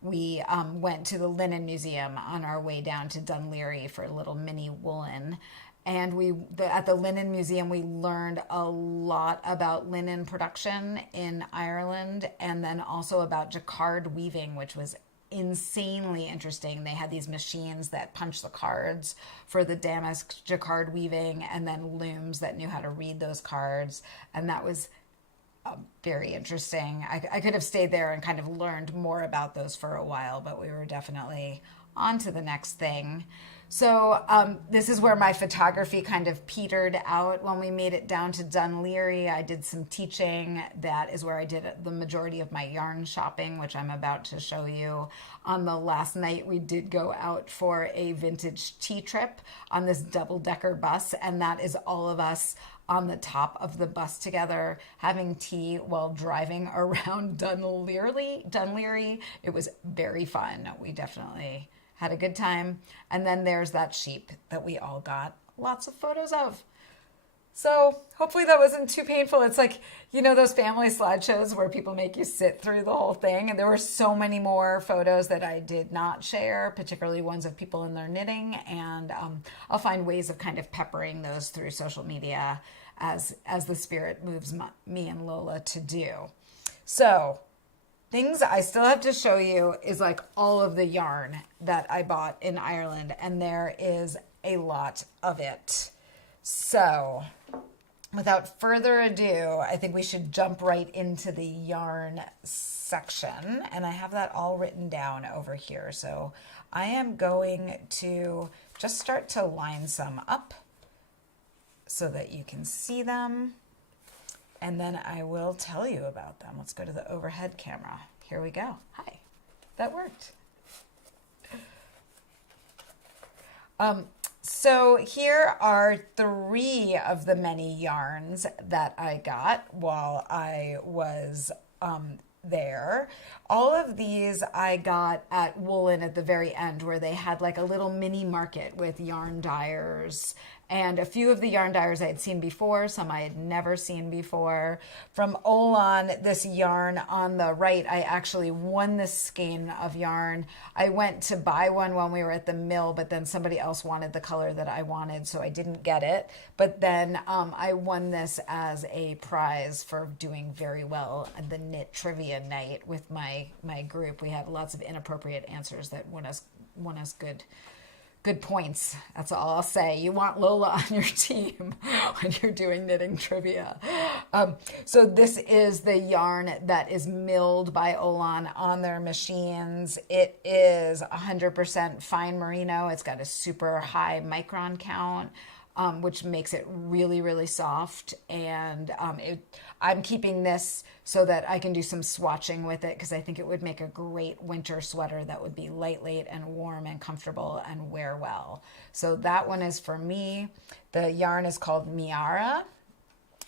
we went to the Linen Museum on our way down to Dunleary for a little mini woolen. And at the Linen Museum, we learned a lot about linen production in Ireland, and then also about jacquard weaving, which was insanely interesting. They had these machines that punch the cards for the damask jacquard weaving, and then looms that knew how to read those cards. And that was very interesting. I could have stayed there and kind of learned more about those for a while, but we were definitely on to the next thing. So this is where my photography kind of petered out. When we made it down to Dunleary, I did some teaching. That is where I did the majority of my yarn shopping, which I'm about to show you. On the last night, we did go out for a vintage tea trip on this double-decker bus, and that is all of us on the top of the bus together, having tea while driving around Dunleary. It was very fun. We definitely had a good time. And then there's that sheep that we all got lots of photos of. So hopefully that wasn't too painful. It's like, you know, those family slideshows where people make you sit through the whole thing. And there were so many more photos that I did not share, particularly ones of people in their knitting. And I'll find ways of kind of peppering those through social media as the spirit moves me and Lola to do. So things I still have to show you is like all of the yarn that I bought in Ireland, and there is a lot of it. So without further ado, I think we should jump right into the yarn section, and I have that all written down over here. So I am going to just start to line some up so that you can see them, and then I will tell you about them. Let's go to the overhead camera. Here we go. Hi, that worked. So here are 3 of the many yarns that I got while I was there. All of these I got at Woolen at the very end, where they had like a little mini market with yarn dyers. And a few of the yarn dyers I had seen before, some I had never seen before. From Olan, this yarn on the right, I actually won this skein of yarn. I went to buy one when we were at the mill, but then somebody else wanted the color that I wanted, so I didn't get it. But then I won this as a prize for doing very well at the knit trivia night with my group. We had lots of inappropriate answers that won us good points. That's all I'll say. You want Lola on your team when you're doing knitting trivia. So this is the yarn that is milled by Olan on their machines. It is 100% fine merino. It's got a super high micron count, which makes it really, really soft. And I'm keeping this so that I can do some swatching with it, because I think it would make a great winter sweater that would be lightweight and warm and comfortable and wear well. So that one is for me. The yarn is called Miara.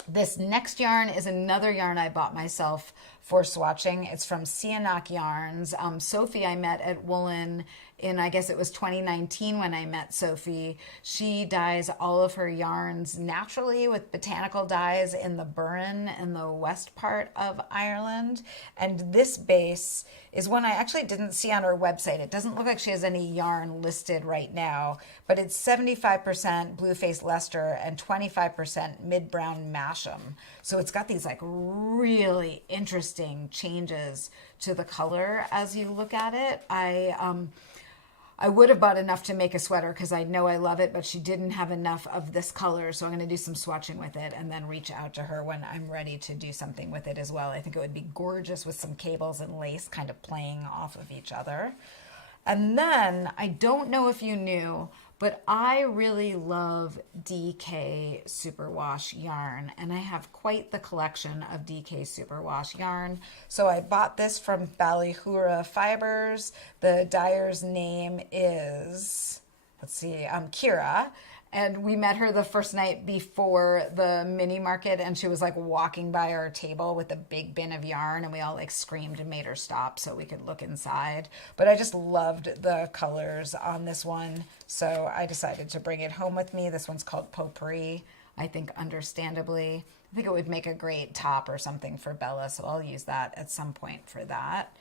This next yarn is another yarn I bought myself for swatching. It's from Sienak Yarns. Sophie I met at Woolen in, I guess it was 2019 when I met Sophie. She dyes all of her yarns naturally with botanical dyes in the Burren in the west part of Ireland. And this base is one I actually didn't see on her website. It doesn't look like she has any yarn listed right now, but it's 75% Blueface Leicester and 25% mid-brown Masham. So it's got these like really interesting changes to the color as you look at it. I would have bought enough to make a sweater because I know I love it, but she didn't have enough of this color. So I'm going to do some swatching with it and then reach out to her when I'm ready to do something with it as well. I think it would be gorgeous with some cables and lace kind of playing off of each other. And then I don't know if you knew, but I really love DK Superwash yarn, and I have quite the collection of DK Superwash yarn. So I bought this from Ballyhura Fibers. The dyer's name is, Kira. And we met her the first night before the mini market, and she was like walking by our table with a big bin of yarn, and we all like screamed and made her stop so we could look inside. But I just loved the colors on this one, so I decided to bring it home with me. This one's called Potpourri. I think understandably. I think it would make a great top or something for Bella, so I'll use that at some point for that.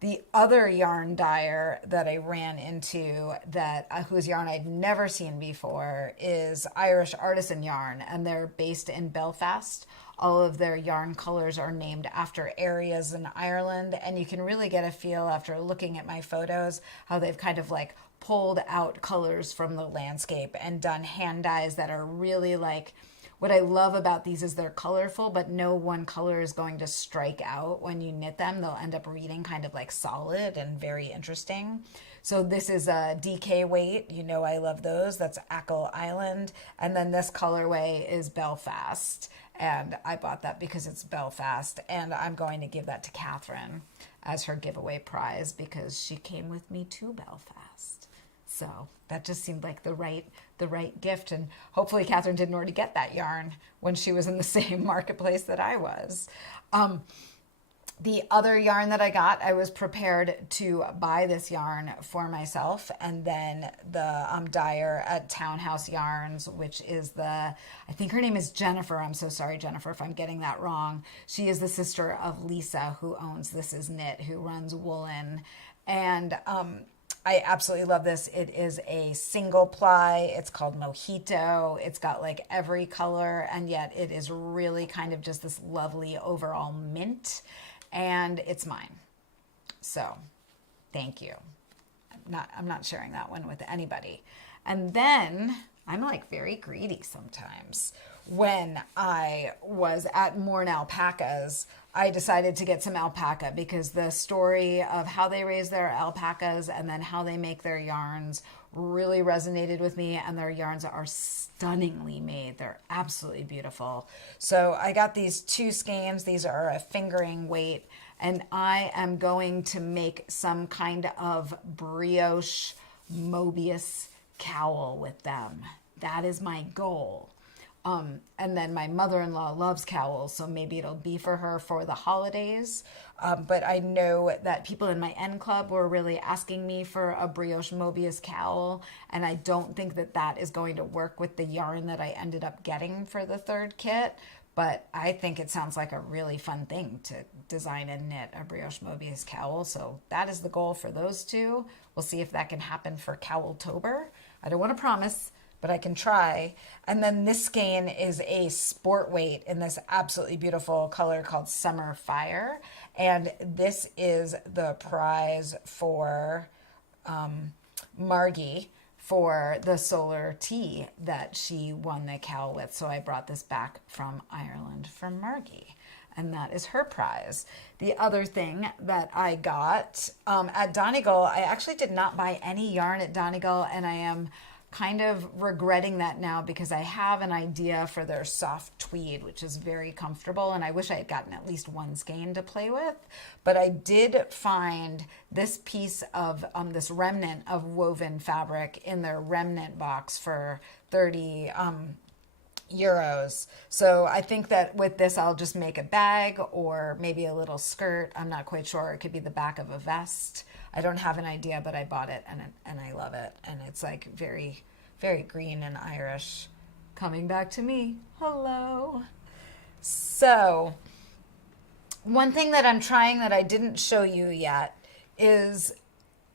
The other yarn dyer that I ran into that whose yarn I'd never seen before is Irish Artisan Yarn, and they're based in Belfast. All of their yarn colors are named after areas in Ireland, and you can really get a feel after looking at my photos how they've kind of like pulled out colors from the landscape and done hand dyes that are really like, what I love about these is they're colorful, but no one color is going to strike out when you knit them. They'll end up reading kind of like solid and very interesting. So this is a DK weight. You know I love those. That's Achill Island. And then this colorway is Belfast. And I bought that because it's Belfast. And I'm going to give that to Catherine as her giveaway prize because she came with me to Belfast. So that just seemed like the right gift. And hopefully Catherine didn't already get that yarn when she was in the same marketplace that I was. The other yarn that I got, I was prepared to buy this yarn for myself. And then the dyer at Townhouse Yarns, which is I think her name is Jennifer. I'm so sorry, Jennifer, if I'm getting that wrong. She is the sister of Lisa, who owns This Is Knit, who runs Woolen. And I absolutely love this. It is a single ply. It's called Mojito. It's got like every color, and yet it is really kind of just this lovely overall mint. And it's mine. So thank you. I'm not sharing that one with anybody. And then I'm like very greedy sometimes. When I was at Morn Alpacas, I decided to get some alpaca because the story of how they raise their alpacas and then how they make their yarns really resonated with me, and their yarns are stunningly made. They're absolutely beautiful. So I got these 2 skeins. These are a fingering weight, and I am going to make some kind of brioche Mobius cowl with them. That is my goal. And then my mother-in-law loves cowls, so maybe it'll be for her for the holidays. But I know that people in my N Club were really asking me for a brioche Mobius cowl, and I don't think that that is going to work with the yarn that I ended up getting for the 3rd kit. But I think it sounds like a really fun thing to design and knit a brioche Mobius cowl. So that is the goal for those 2. We'll see if that can happen for Cowltober. I don't want to promise, but I can try. And then this skein is a sport weight in this absolutely beautiful color called Summer Fire. And this is the prize for Margie for the solar tea that she won the cowl with. So I brought this back from Ireland from Margie, and that is her prize. The other thing that I got at Donegal, I actually did not buy any yarn at Donegal, and I am kind of regretting that now because I have an idea for their soft tweed, which is very comfortable, and I wish I had gotten at least 1 skein to play with. But I did find this piece of this remnant of woven fabric in their remnant box for 30 euros. So I think that with this I'll just make a bag or maybe a little skirt. I'm not quite sure. It could be the back of a vest. I don't have an idea, but I bought it and I love it. And it's like very, very green and Irish. Coming back to me. Hello. So one thing that I'm trying that I didn't show you yet is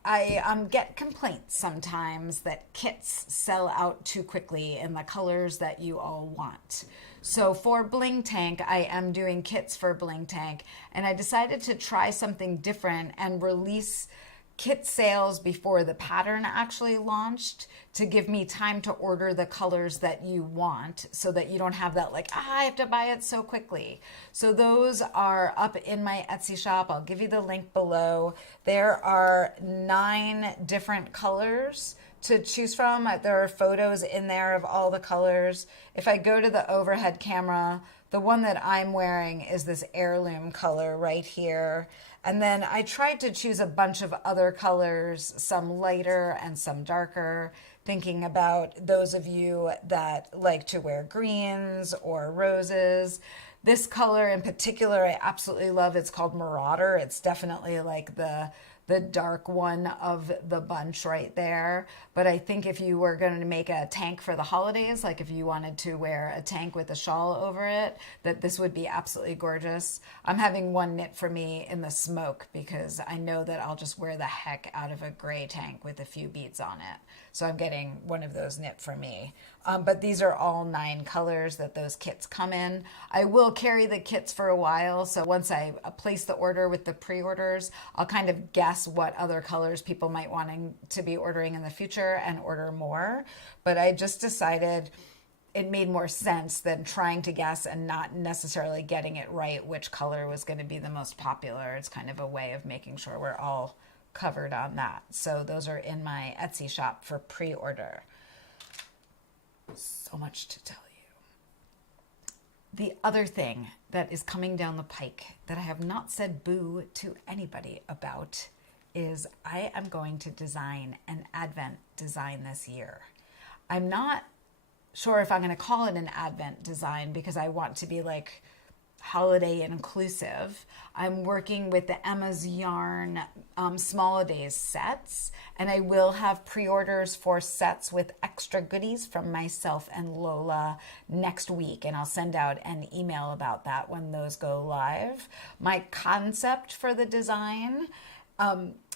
I get complaints sometimes that kits sell out too quickly in the colors that you all want. So for Bling Tank, I am doing kits for Bling Tank, and I decided to try something different and release kit sales before the pattern actually launched to give me time to order the colors that you want so that you don't have that like, I have to buy it so quickly. So those are up in my Etsy shop. I'll give you the link below. There are 9 different colors to choose from. There are photos in there of all the colors. If I go to the overhead camera, the one that I'm wearing is this heirloom color right here. And then I tried to choose a bunch of other colors, some lighter and some darker, thinking about those of you that like to wear greens or roses. This color in particular I absolutely love. It's called Marauder. It's definitely like the the dark one of the bunch right there. But I think if you were going to make a tank for the holidays, like if you wanted to wear a tank with a shawl over it, that this would be absolutely gorgeous. I'm having one knit for me in the smoke because I know that I'll just wear the heck out of a gray tank with a few beads on it. So I'm getting one of those knit for me. But these are all 9 colors that those kits come in. I will carry the kits for a while. So once I place the order with the pre-orders, I'll kind of guess what other colors people might want to be ordering in the future and order more. But I just decided it made more sense than trying to guess and not necessarily getting it right which color was going to be the most popular. It's kind of a way of making sure we're all covered on that. So those are in my Etsy shop for pre-order. So much to tell you. The other thing that is coming down the pike that I have not said boo to anybody about is I am going to design an Advent design this year. I'm not sure if I'm going to call it an Advent design because I want to be like holiday inclusive. I'm working with the Emma's Yarn Small Days sets, and I will have pre-orders for sets with extra goodies from myself and Lola next week, and I'll send out an email about that when those go live. My concept for the design,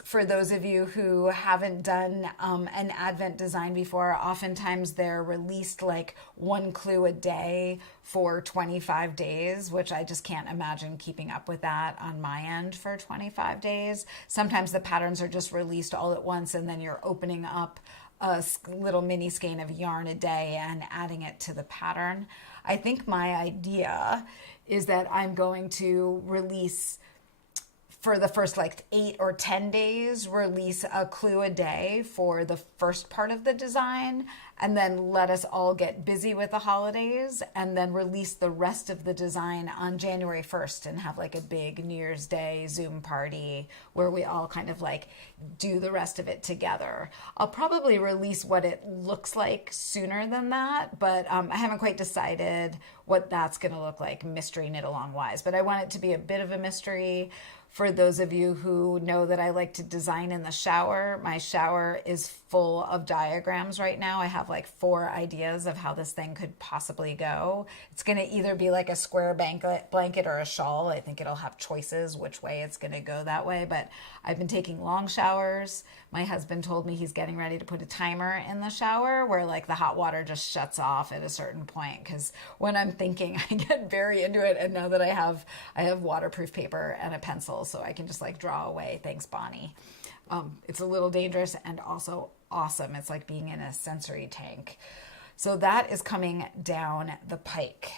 for those of you who haven't done an Advent design before, oftentimes they're released like 1 clue a day for 25 days, which I just can't imagine keeping up with that on my end for 25 days. Sometimes the patterns are just released all at once and then you're opening up a little mini skein of yarn a day and adding it to the pattern. I think my idea is that I'm going to release for the first like 8 or 10 days, release a clue a day for the first part of the design, and then let us all get busy with the holidays, and then release the rest of the design on January 1st and have like a big New Year's Day Zoom party where we all kind of like do the rest of it together. I'll probably release what it looks like sooner than that, but I haven't quite decided what that's going to look like mystery knit along wise, but I want it to be a bit of a mystery. For those of you who know that I like to design in the shower, my shower is full of diagrams right now. I have like 4 ideas of how this thing could possibly go. It's going to either be like a square blanket or a shawl. I think it'll have choices which way it's going to go that way, but I've been taking long showers. My husband told me he's getting ready to put a timer in the shower where like the hot water just shuts off at a certain point, because when I'm thinking I get very into it, and now that I have waterproof paper and a pencil so I can just like draw away. Thanks, Bonnie. It's a little dangerous and also awesome. It's like being in a sensory tank. So that is coming down the pike.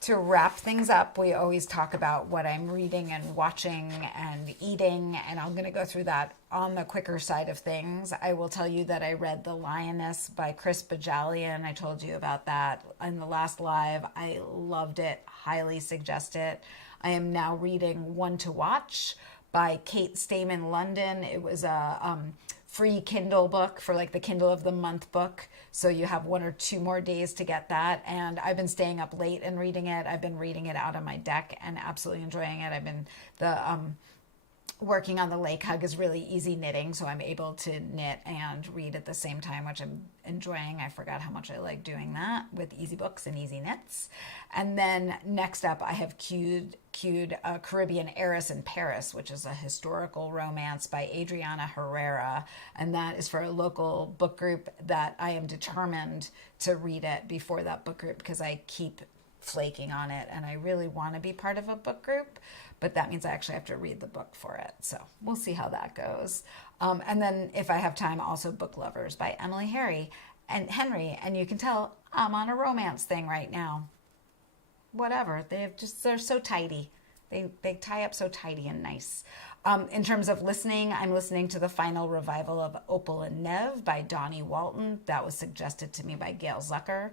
To wrap things up, we always talk about what I'm reading and watching and eating, and I'm going to go through that on the quicker side of things. I will tell you that I read The Lioness by Bohjalian. I told you about that in the last live. I loved it, highly suggest it. I am now reading One to Watch by Stayman-London. It was a free Kindle book for like the Kindle of the Month book. So you have 1 or 2 more days to get that. And I've been staying up late and reading it. I've been reading it out on my deck and absolutely enjoying it. I've been working on the lake hug is really easy knitting, so I'm able to knit and read at the same time, which I'm enjoying. I forgot how much I like doing that with easy books and easy knits. And then next up, I have queued Caribbean Heiress in Paris, which is a historical romance by Adriana Herrera, and that is for a local book group that I am determined to read it before that book group because I keep flaking on it and I really want to be part of a book group, but that means I actually have to read the book for it. So we'll see how that goes. And then if I have time, also Book Lovers by Emily Henry. And you can tell I'm on a romance thing right now. Whatever. They're so tidy. They tie up so tidy and nice. In terms of listening, I'm listening to the final revival of Opal and Nev by Dawnie Walton. That was suggested to me by Gail Zucker.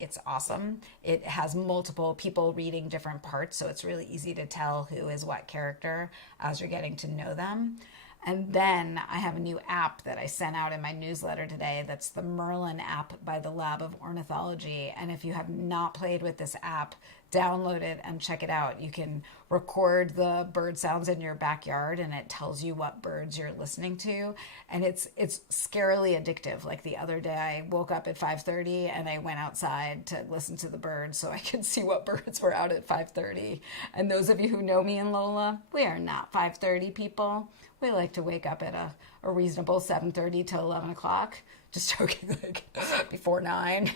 It's awesome. It has multiple people reading different parts, so it's really easy to tell who is what character as you're getting to know them. And then I have a new app that I sent out in my newsletter today. That's the Merlin app by the Lab of Ornithology. And if you have not played with this app, download it and check it out. You can record the bird sounds in your backyard and it tells you what birds you're listening to. And it's scarily addictive. Like the other day I woke up at 5:30 and I went outside to listen to the birds so I could see what birds were out at 5:30. And those of you who know me and Lola, we are not 5:30 people. We like to wake up at a reasonable 7:30 to 11 o'clock. Just joking, like before 9.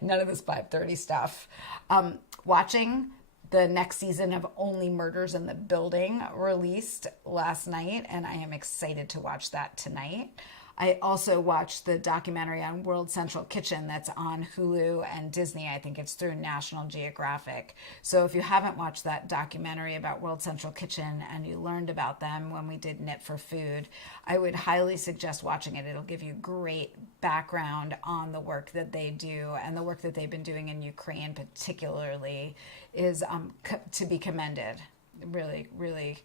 None of this 5:30 stuff. Watching the next season of Only Murders in the Building released last night, and I am excited to watch that tonight. I also watched the documentary on World Central Kitchen that's on Hulu and Disney. I think it's through National Geographic. So if you haven't watched that documentary about World Central Kitchen and you learned about them when we did Knit for Food, I would highly suggest watching it. It'll give you great background on the work that they do, and the work that they've been doing in Ukraine particularly is to be commended. Really, really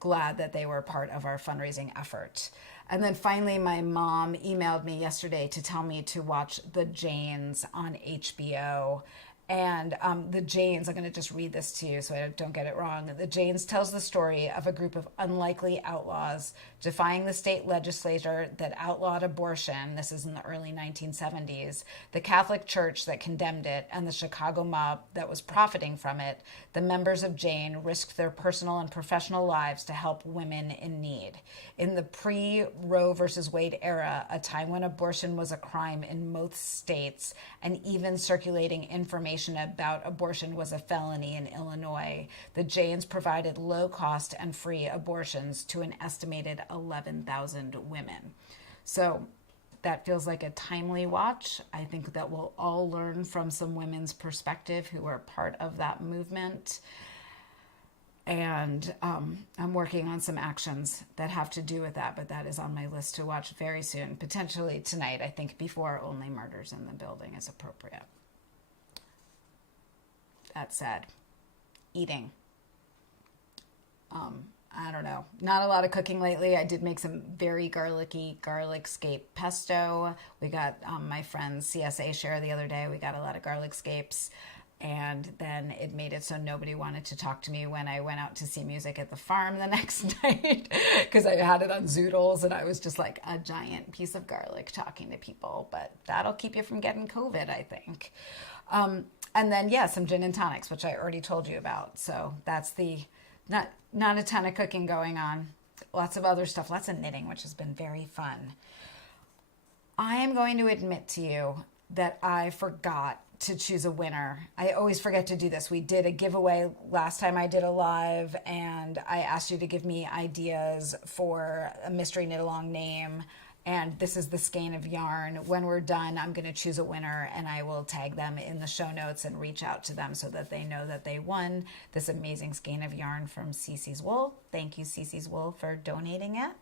glad that they were part of our fundraising effort. And then finally, my mom emailed me yesterday to tell me to watch The Janes on HBO. And The Janes, I'm going to just read this to you so I don't get it wrong. The Janes tells the story of a group of unlikely outlaws defying the state legislature that outlawed abortion. This is in the early 1970s. The Catholic Church that condemned it, and the Chicago mob that was profiting from it. The members of Jane risked their personal and professional lives to help women in need. In the pre-Roe versus Wade era, a time when abortion was a crime in most states, and even circulating information about abortion was a felony in Illinois, the Janes provided low-cost and free abortions to an estimated 11,000 women. So that feels like a timely watch. I think that we'll all learn from some women's perspective who are part of that movement. And I'm working on some actions that have to do with that, but that is on my list to watch very soon, potentially tonight, I think, before Only Murders in the Building is appropriate. That said, eating. I don't know. Not a lot of cooking lately. I did make some very garlicky garlic scape pesto. We got my friend's CSA share the other day. We got a lot of garlic scapes. And then it made it so nobody wanted to talk to me when I went out to see music at the farm the next night because I had it on zoodles and I was just like a giant piece of garlic talking to people. But that'll keep you from getting COVID, I think. And then, yeah, some gin and tonics, which I already told you about. So that's not a ton of cooking going on. Lots of other stuff, lots of knitting, which has been very fun. I am going to admit to you that I forgot to choose a winner. I always forget to do this. We did a giveaway last time I did a live, and I asked you to give me ideas for a mystery knit along name. And this is the skein of yarn. When we're done, I'm going to choose a winner and I will tag them in the show notes and reach out to them so that they know that they won this amazing skein of yarn from Cece's Wool. Thank you, Cece's Wool, for donating it.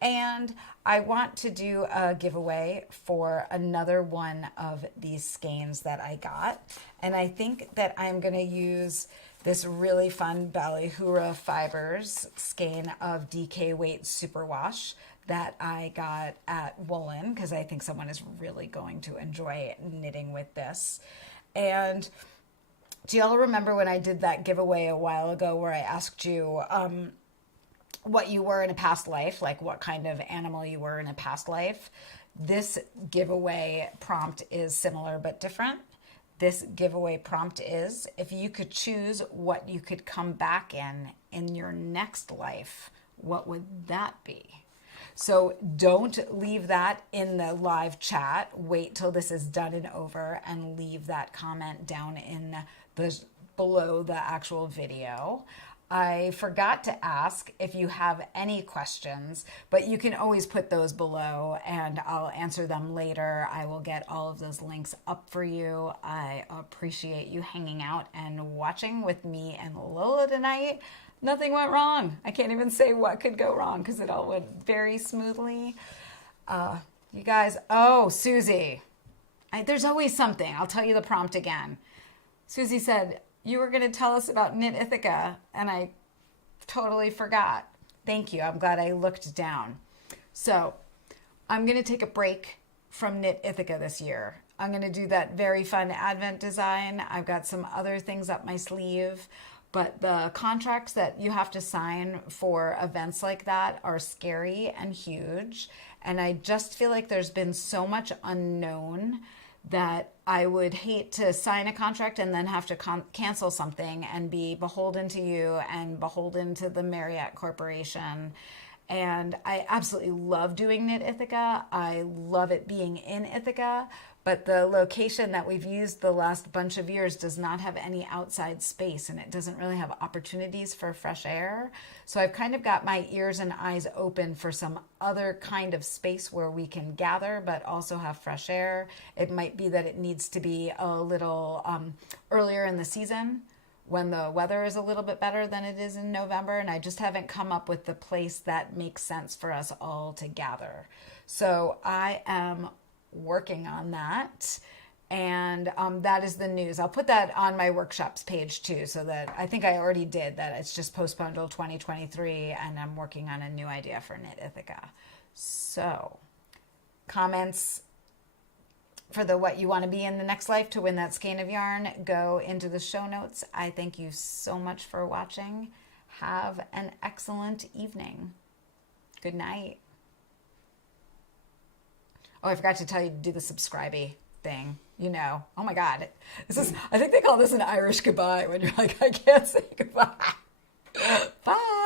And I want to do a giveaway for another one of these skeins that I got. And I think that I'm going to use this really fun Ballyhoola Fibers skein of DK Weight Superwash that I got at Walton because I think someone is really going to enjoy knitting with this. And do y'all remember when I did that giveaway a while ago where I asked you what you were in a past life, like what kind of animal you were in a past life? This giveaway prompt is similar but different. This giveaway prompt is, if you could choose what you could come back in your next life, what would that be? So don't leave that in the live chat. Wait till this is done and over and leave that comment down in the below the actual video. I forgot to ask if you have any questions, but you can always put those below and I'll answer them later. I will get all of those links up for you. I appreciate you hanging out and watching with me and Lola tonight. Nothing went wrong. I can't even say what could go wrong because it all went very smoothly. You guys, oh, Susie. There's always something. I'll tell you the prompt again. Susie said, you were going to tell us about Knit Ithaca, and I totally forgot. Thank you. I'm glad I looked down. So I'm going to take a break from Knit Ithaca this year. I'm going to do that very fun Advent design. I've got some other things up my sleeve, but the contracts that you have to sign for events like that are scary and huge. And I just feel like there's been so much unknown that I would hate to sign a contract and then have to cancel something and be beholden to you and beholden to the Marriott Corporation. And I absolutely love doing Knit Ithaca. I love it being in Ithaca, but the location that we've used the last bunch of years does not have any outside space, and it doesn't really have opportunities for fresh air. So I've kind of got my ears and eyes open for some other kind of space where we can gather, but also have fresh air. It might be that it needs to be a little earlier in the season, when the weather is a little bit better than it is in November, and I just haven't come up with the place that makes sense for us all to gather. So I am working on that, and that is the news. I'll put that on my workshops page too, so that I think I already did that. It's just postponed till 2023, and I'm working on a new idea for Knit Ithaca. So comments for the what you want to be in the next life to win that skein of yarn, go into the show notes. I thank you so much for watching. Have an excellent evening. Good night. Oh, I forgot to tell you to do the subscribe-y thing. You know, oh my God. I think they call this an Irish goodbye when you're like, I can't say goodbye. Bye.